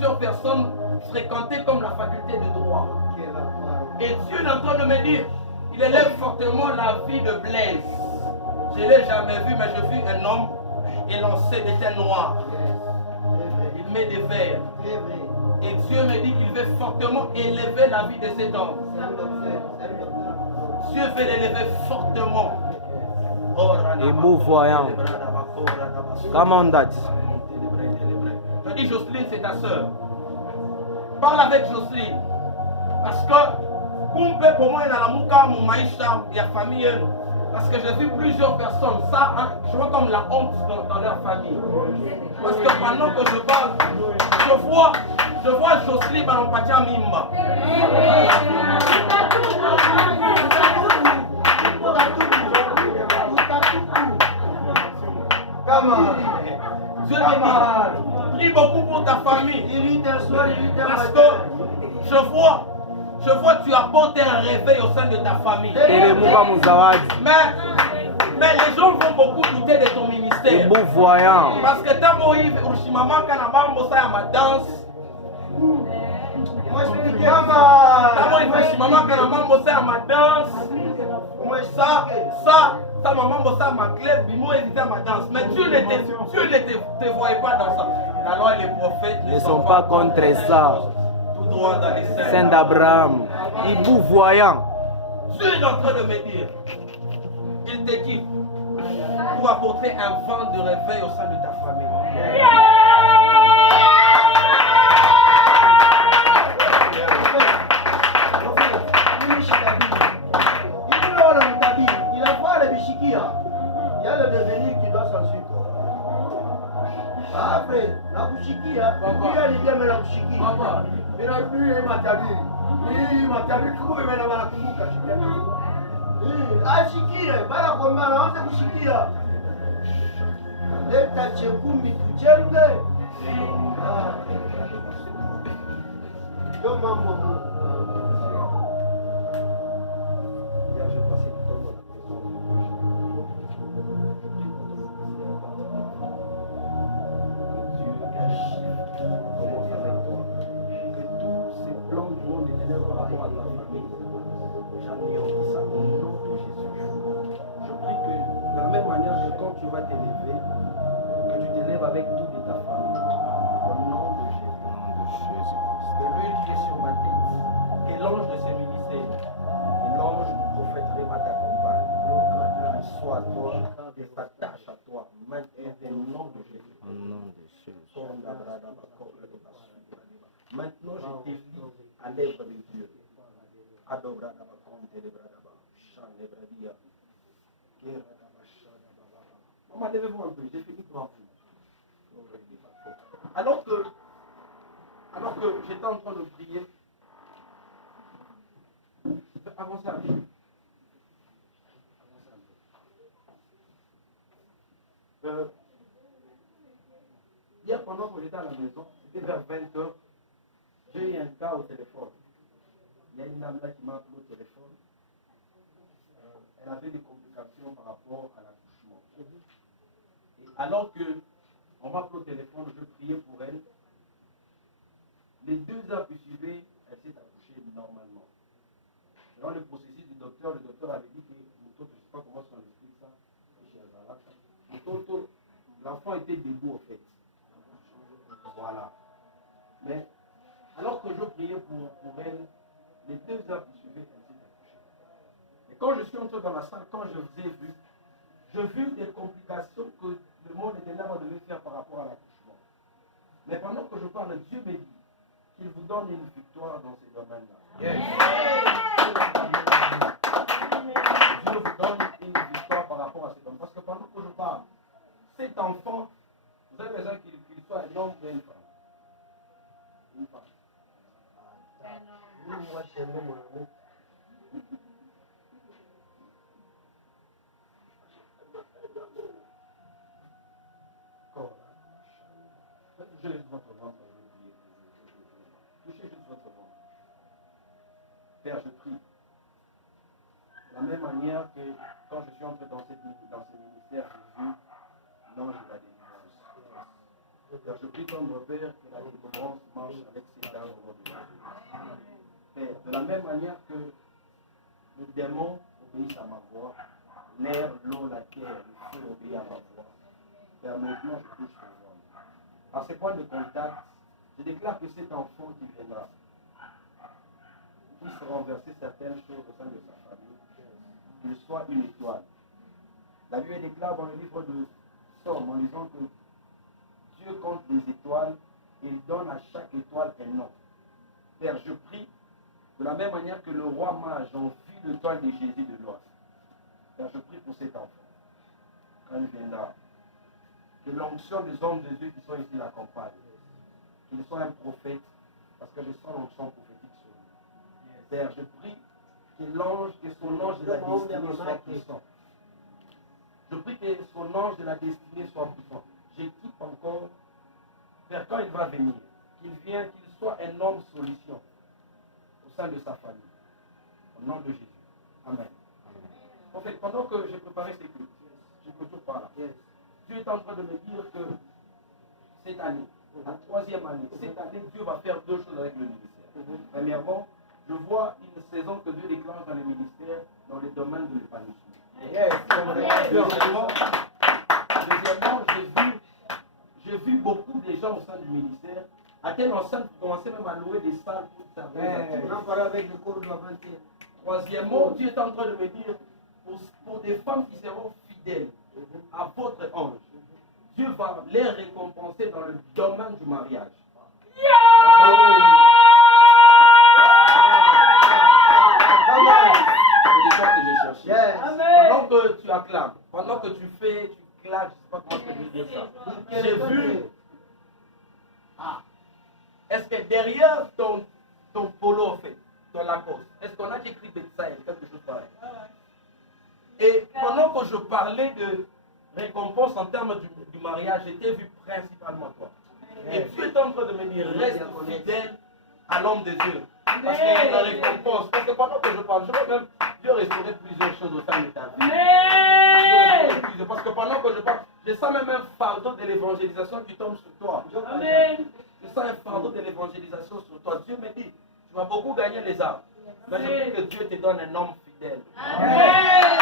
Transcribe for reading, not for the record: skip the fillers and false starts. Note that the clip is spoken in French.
plusieurs personnes fréquentées comme la faculté de droit. Et Dieu est en train de me dire, il élève fortement la vie de Blaise. Je ne l'ai jamais vu, mais j'ai vu un homme élancé d'été noir. Il met des verres. Et Dieu me dit qu'il veut fortement élever la vie de cet homme. Dieu veut l'élever fortement. Et beau voyant. Comment date? Je dis Jocelyne, c'est ta soeur. Parle avec Jocelyne. Parce que, kumpe pour moi, il y a la mouka, mon maïcha, il y a famille. Parce que j'ai vu plusieurs personnes, ça, hein, je vois comme la honte dans leur famille. Parce que pendant que je parle, je vois Jocelyne dans le patia mimba. Dieu me dit, prie beaucoup pour ta famille. Parce que je vois tu apportes un réveil au sein de ta famille. Mais les gens vont beaucoup douter de ton ministère. Beau voyant. Parce que tant que Urushimama Kanabambo ça ma danse. Maman Kanabambo ça ma danse. Ça maman bossa ma clé, bimo éviter ma danse. Mais Dieu ne te voyait pas dans ça. La loi et les prophètes ne sont pas contre ça. Tout droit dans les Saint d'Abraham. Hibou voyant. Dieu est en train de me dire, il t'équipe pour apporter un vent de réveil au sein de ta famille. Il y a le devenir qui doit s'ensuivre. Après, la bouchikia, il y a l'idée de la bouchikia. Il a plus il m'a tabi. Il m'a tabi, comment il m'a la kumbuka. Ah, shikia, bara kwa mara, on se bouchikia. Leta chekumi tujenge. Ndio mambo Mungu. Tu vas t'élever, que tu t'élèves avec tout de ta famille. Au nom de Jésus. Que lui qui est sur ma tête, que l'ange de ce ministère, que l'ange du prophète Réma t'accompagne. Qu'il soit à toi, que s'attache à toi. Maintenant, au nom de Jésus. Au nom de Jésus. Maintenant, je t'ai dit à l'œuvre de Dieu. Maman, levez-vous un peu, j'ai fini pour vous. Alors que j'étais en train de prier, avancez un peu. Hier, pendant que j'étais à la maison, c'était vers 20h, j'ai eu un cas au téléphone. Il y a une dame là qui m'a appelé au téléphone. Elle avait des complications par rapport à l'accouchement. Et alors qu'on m'a appelé au téléphone, je priais pour elle. Les 2 heures qui suivaient, elle s'est accouchée normalement. Dans le processus du docteur, le docteur avait dit que, je ne sais pas comment on explique ça, l'enfant était debout en fait. Voilà. Mais alors que je priais pour elle, les 2 heures qui suivaient, elle s'est accouchée. Et quand je suis entré dans la salle, quand je vous ai vu, j'ai vu des complications que le monde était là de me faire par rapport à l'accouchement. Mais pendant que je parle, Dieu me dit qu'il vous donne une victoire dans ces domaines-là. Yes. Dieu vous donne une victoire par rapport à ces domaines. Parce que pendant que je parle, cet enfant, vous avez besoin qu'il soit un homme ou une femme. Une femme. Moi, j'aime mon amour. Je laisse votre ventre. Touchez juste votre ventre. Père, je prie. De la même manière que quand je suis entré dans ce ministère, j'ai vu l'ange de la délivrance. Père, je prie comme Père que la délivrance marche De la même manière que les démons obéissent à ma voix, l'air, l'eau, la terre, le feu obéissent à ma voix. Père, maintenant, je touche ton voix. À ce point de contact, je déclare que cet enfant qui viendra puisse renverser certaines choses au sein de sa famille, qu'il soit une étoile. La Bible déclare dans le livre de Somme en disant que Dieu compte les étoiles et il donne à chaque étoile un nom. Père, je prie de la même manière que le roi mage en vit l'étoile de Jésus de l'Ouest. Père, je prie pour cet enfant. Quand il viendra, que l'onction des hommes de Dieu qui sont ici l'accompagne. Qu'il soit un prophète, parce que je sens l'onction prophétique sur lui. Père, je prie que son ange de la destinée soit puissant. Je prie que son ange de la destinée soit puissant. J'équipe encore, Père, quand il va venir, qu'il vienne, qu'il soit un homme solution au sein de sa famille. Au nom de Jésus. Amen. En fait, pendant que j'ai préparé ces cultes, je peux toujours par là. Dieu est en train de me dire que cette année, la troisième année, cette année, Dieu va faire deux choses avec le ministère. Premièrement, je vois une saison que Dieu déclenche dans les ministères, dans le domaine de l'épanouissement. Deuxièmement, j'ai vu beaucoup de gens au sein du ministère, à quel enceinte vous commencez même à louer des salles pour servir. On en parlait avec le cours de l'avant-hier. Troisièmement, Dieu est en train de me dire, pour des femmes qui seront fidèles à votre ange, Dieu va les récompenser dans le domaine du mariage. C'est ça que j'ai cherché. Pendant que tu acclames, pendant que tu fais, tu claques, je ne sais pas comment je vais dire ça. J'ai vu. Est-ce que derrière ton polo, en fait, ton Lacoste, est-ce qu'on a écrit Betsaï, quelque chose pareil? Et pendant que je parlais de récompense en termes du mariage, j'étais vu principalement toi. Et Dieu est en train de me dire, reste fidèle à l'homme de Dieu. Parce qu'il y a la récompense. Parce que pendant que je parle, je vois même Dieu restaurer plusieurs choses au sein de ta vie. Parce que pendant que je parle, je sens même un fardeau de l'évangélisation qui tombe sur toi. Amen. Je sens un fardeau de l'évangélisation sur toi. Dieu me dit, tu vas beaucoup gagner les âmes. Mais je prie que Dieu te donne un homme fidèle. Amen.